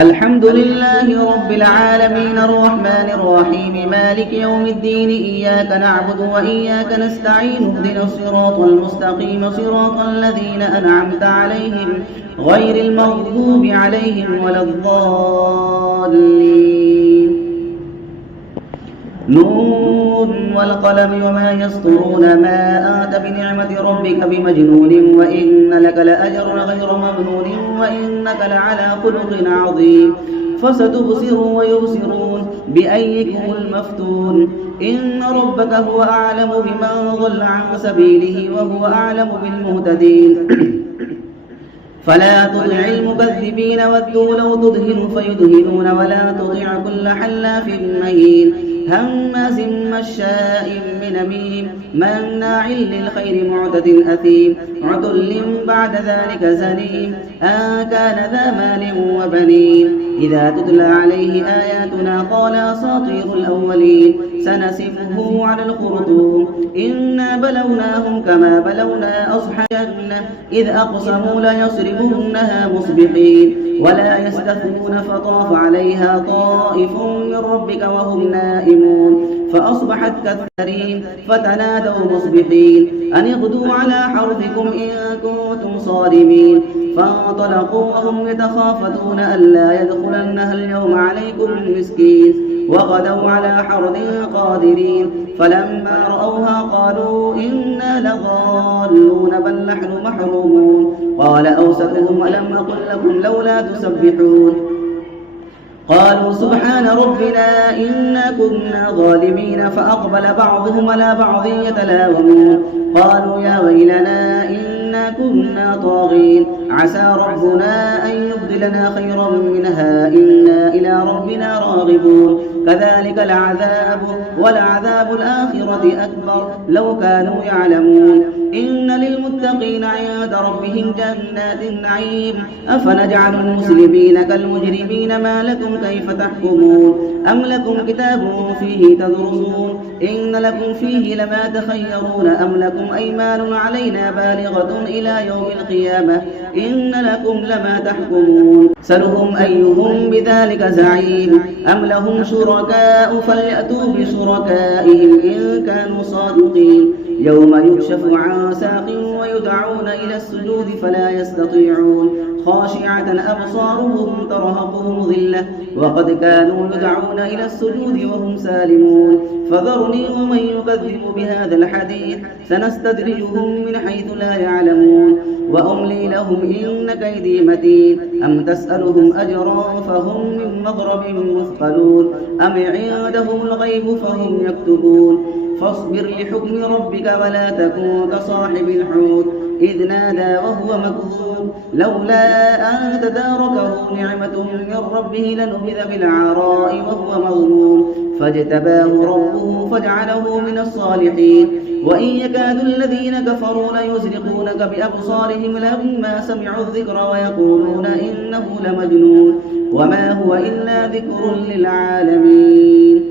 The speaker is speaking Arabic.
الحمد لله رب العالمين الرحمن الرحيم مالك يوم الدين إياك نعبد وإياك نستعين اهدنا الصراط المستقيم صراط الذين أنعمت عليهم غير المغضوب عليهم ولا الضالين. نون والقلم وما يسطرون ما أنت بنعمة ربك بمجنون وإن لك لأجر غير ممنون وإنك لعلى خلق عظيم. فستبصر ويبصرون بأيكم المفتون. إن ربك هو أعلم بمن ضل عن سبيله وهو أعلم بالمهتدين. فلا تطع المكذبين ودوا لو تدهن فيدهنون ولا تطع كل حلاف مهين هماز مشاء بنميم مناع للخير معتد أثيم عتل بعد ذلك زنيم أن كان ذا مال وبنين. إذا تتلى عليه آياتنا قال أساطير الأولين سنسمه على الخرطوم. إنا بلوناهم كما بلونا أصحاب الجنة إذ أقسموا ليصرمنها مصبحين ولا يستثنون فطاف عليها طائف من ربك وهم نائمون فأصبحت كالثريم فتنادوا مصبحين أن اغدوا على حرثكم إن كنتم صارمين. فانطلقوا وهم يتخافتون ألا يدخلنها اليوم عليكم مسكين وغدوا على حرد قادرين. فلما رأوها قالوا إنا لضالون بل نحن محرومون. قال أوسطهم ألم أقل لكم لولا تسبحون قالوا سبحان ربنا إنا كنا ظالمين. فأقبل بعضهم على بعض يتلاومون قالوا يا ويلنا إنا كنا طاغين عسى ربنا أن يبدلنا خيرا منها إنا إلى ربنا راغبون. كذلك العذاب ولعذاب الآخرة أكبر لو كانوا يعلمون. إن للمتقين عند ربهم جنات النعيم أفنجعل المسلمين كالمجرمين ما لكم كيف تحكمون أم لكم كتاب فيه تدرسون إن لكم فيه لما تخيرون أم لكم أيمان علينا بالغة إلى يوم القيامة إن لكم لما تحكمون. سلهم أيهم بذلك زعيم أم لهم شركاء فليأتوا بشركائهم إن كانوا صادقين. يوم يكشف عن ساق ويدعون إلى السجود فلا يستطيعون خاشعة أبصارهم ترهقهم ذلة وقد كانوا يدعون إلى السجود وهم سالمون. فذرني ومن يكذب بهذا الحديث سنستدرجهم من حيث لا يعلمون وأملي لهم إن كيدي متين. أم تسألهم أجرا فهم من مغرم مثقلون أم عندهم الغيب فهم يكتبون. فاصبر لحكم ربك ولا تكن كصاحب الحوت إذ نادى وهو مكذوب لولا أن تداركه نعمة من ربه لنبذ بالعراء وهو مظلوم فاجتباه ربه فاجعله من الصالحين. وإن يكاد الذين كفروا ليزلقونك بأبصارهم لما سمعوا الذكر ويقولون إنه لمجنون وما هو إلا ذكر للعالمين.